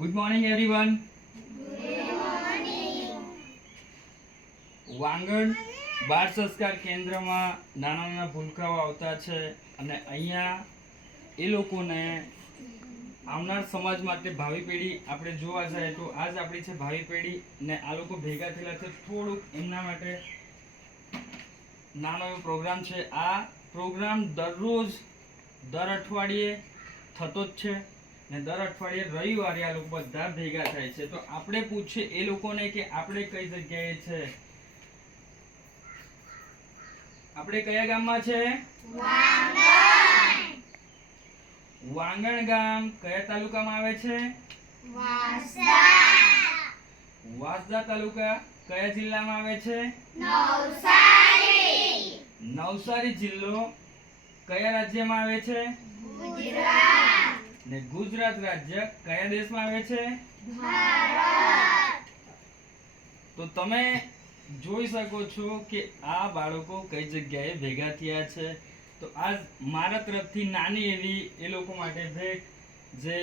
Good morning everyone. વાંગણ બાળ સંસ્કાર કેન્દ્રમાં નાના નાના ભૂલકાઓ આવતા છે અને અહીંયા એ લોકોને આવનાર સમાજ માટે ભાવિ પેઢી આપણે જોવા જાય તો આજ આપણી છે ભાવિ પેઢી ને આ લોકો ભેગા થયેલા છે. થોડુંક એમના માટે નાનો એવો પ્રોગ્રામ છે. આ પ્રોગ્રામ દરરોજ દર અઠવાડિયે થતો જ છે ને દર અઠવાડિયે રવિવારે આ લોકો બધા ભેગા થાય છે. તો આપણે પૂછીએ એ લોકોને કે આપણે કઈ જગ્યાએ છે, આપણે કયા ગામમાં છે? વાંગણ ગામ કયા તાલુકામાં આવે છે? વાંસદા તાલુકા કયા જિલ્લામાં આવે છે? નવસારી જિલ્લો કયા રાજ્યમાં આવે છે? ને ગુજરાત રાજ્ય કયા દેશમાં આવે છે? તો તમે જોઈ શકો છો કે આ બાળકો કઈ જગ્યાએ ભેગા થયા છે. તો આજ મારા તરફથી નાની એવી એ લોકો માટે ભેટ, જે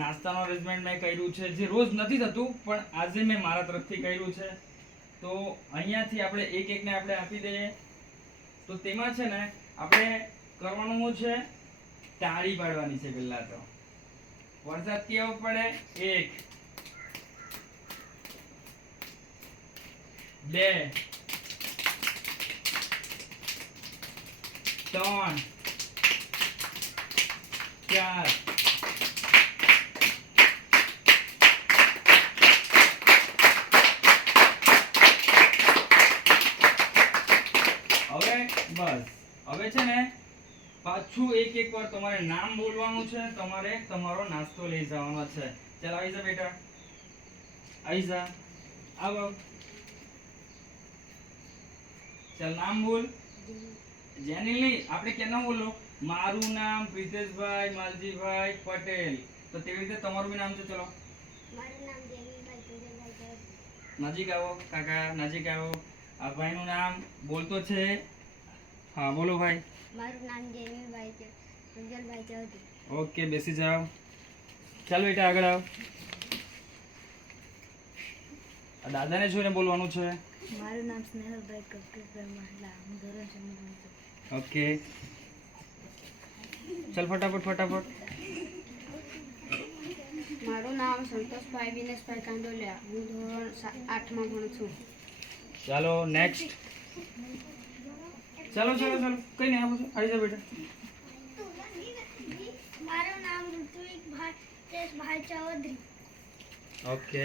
નાસ્તાનો અરેન્જમેન્ટ મેં કર્યું છે, જે રોજ નથી થતું પણ આજે મેં મારા તરફથી કર્યું છે. તો અહીંયાથી આપણે એક એકને આપણે આપી દઈએ. તો તેમાં છે ને આપણે કરવાનું શું છે? તાળી પાડવાની છે. પહેલા તો વરસાદ કેવો પડે? 1 2 3 4 હવે બસ. હવે છે ને પાછું એક વાર તમારે નામ બોલવાનું છે, તમારે તમારો નાસ્તો લઈ જવાનો છે. ચાલ આવી જા બેટા, આવી જા, આવો. ચાલ નામ બોલ. જેનિલ નહીં, આપણે કેના બોલો? મારું નામ પ્રિતેશભાઈ માલજીભાઈ પટેલ. તો તેવી રીતે તમારું બી નામ છે. ચલો મારું નામ જેનિલભાઈ સુંદરભાઈ. નજીક આવો કાકા, નજીક આવો. આ ભાઈનું નામ બોલતો છે. હા બોલો ભાઈ. મારું નામ જેનિલભાઈ છે સુંદરભાઈ ચૌધરી. ઓકે, બેસી જાઓ. ચાલો બેટા આગળ આવો. આ દાદાને જોઈને બોલવાનું છે. મારું નામ સ્નેહલભાઈ કપટભાઈ મહાલા. હું ધોરણ 6 માં છું. ઓકે, ચાલ ફટાફટ. મારું નામ સંતોષભાઈ વિનેશભાઈ કાંડોલિયા. હું ધોરણ 8 માં ભણું છું. ચાલો નેક્સ્ટ. ચાલો કઈ નહીં, આવી જા બેટા. મારું નામ ઋત્વિકભાઈ તેજભાઈ ચૌધરી. ઓકે,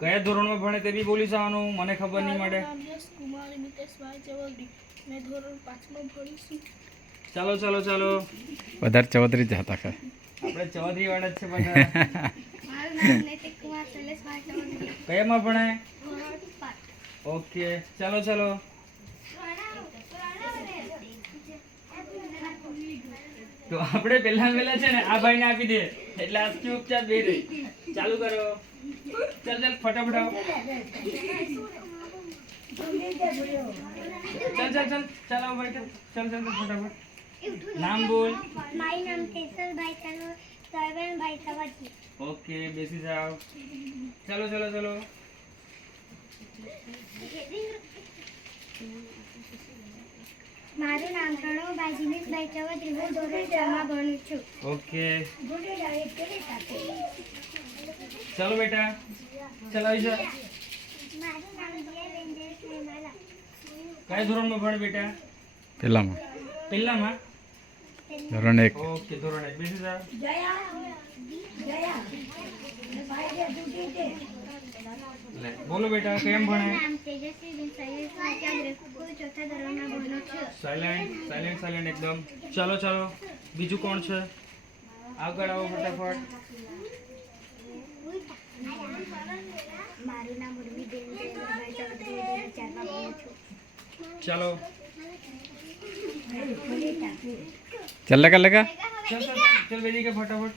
કયા ધોરણમાં ભણે તે બી બોલી જવાનું, મને ખબર નહીં મળે. કુમારી મિતેશભાઈ ચૌધરી. મેં ધોરણ 5 માં ભણું છું. ચાલો વધારે ચૌધરી જ હતા કે આપણે ચૌધરી વાળા જ છે બધા. મારું નામ નૈતિક કુમાર શૈલેષભાઈ ચૌધરી. કયામાં ભણે? ધોરણ 5. ઓકે, ચાલો. તો આપણે પહેલા છે ને આ ભાઈને આપી દે એટલે આ ચૂપચાપ બે રહી. ચાલુ કરો. ચાલ ફટાફટ આવો. ચાલ આવો ભાઈ. ચાલ ફટાફટ. નામ બોલ. મારું નામ કેશવભાઈ સરવણભાઈ ચૌધરી. ઓકે, બેસી જાઓ. ચાલો. મારું નામ પ્રણવભાઈ દિનેશભાઈ ચૌધરી. હું ધોરણ 6 માં ભણું છું. ઓકે, ચાલો બેટા. ચાલ આવી જા. મારું નામ જયેન્દ્રસિંહ માલા. કયા ધોરણમાં ભણે બેટા? પહેલામાં ધોરણ 1. ઓકે, ધોરણ 1. બેસી જાઓ. લે બોલો બેટા, કેમ ભણે? નામ તેજસ્વી શૈલેષભાઈ ચૌધરી. હું 4થા ધોરણમાં ભણું છું. સાયલેન્ટ એકદમ. ચાલો. બીજું કોણ છે? આગળ આવો ફટાફટ. મારું નામ ઉર્મિબેન જયેન્દ્રભાઈ ચૌધરી. હું ધોરણ 4 માં ભણું છું. ચાલો. ચાલ લગા ચાલ બેટી કે ફટાફટ.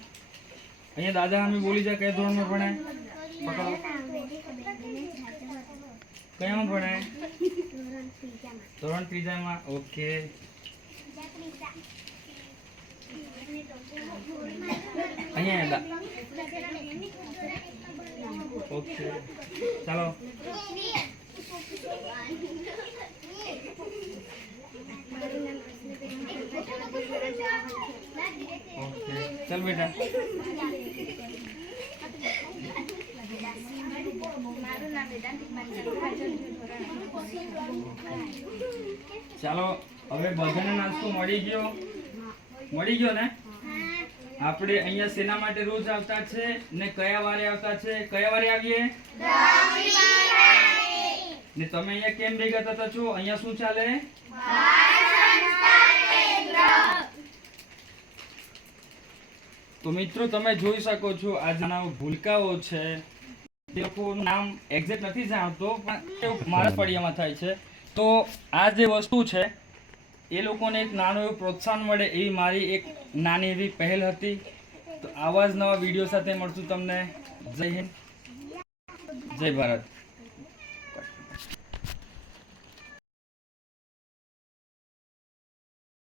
અહીંયા દાદા અમે બોલી જા. કયા ધોરણમાં ભણે? પકડો. કયામાં ભણે? ધોરણ 3 માં. ઓકે, અહીંયા અહીંયા ઓકે ચાલો ઓકે ચાલ બેટા ચાલો હવે બધાને નાસ્તો મળી ગયો ને આપણે અહીંયા શેના માટે રોજ આવતા છે ને કયા વારે આવતા છે કયા વારે આવીએ ને તમે અહીંયા કેમ ભેગા થતા છો અહીંયા શું ચાલે તો મિત્રો તમે જોઈ શકો છો આ નાના ભૂલકાઓ છે તે લોકોનું નામ એક્ઝેક્ટ નથી જાણતો પણ એવું મારા ફળિયામાં થાય છે તો આ જે વસ્તુ છે એ લોકોને એક નાનું એવું પ્રોત્સાહન મળે એવી મારી એક નાની એવી પહેલ હતી તો આવા જ નવા વિડીયો સાથે મળશું તમને જય હિન્દ જય ભારત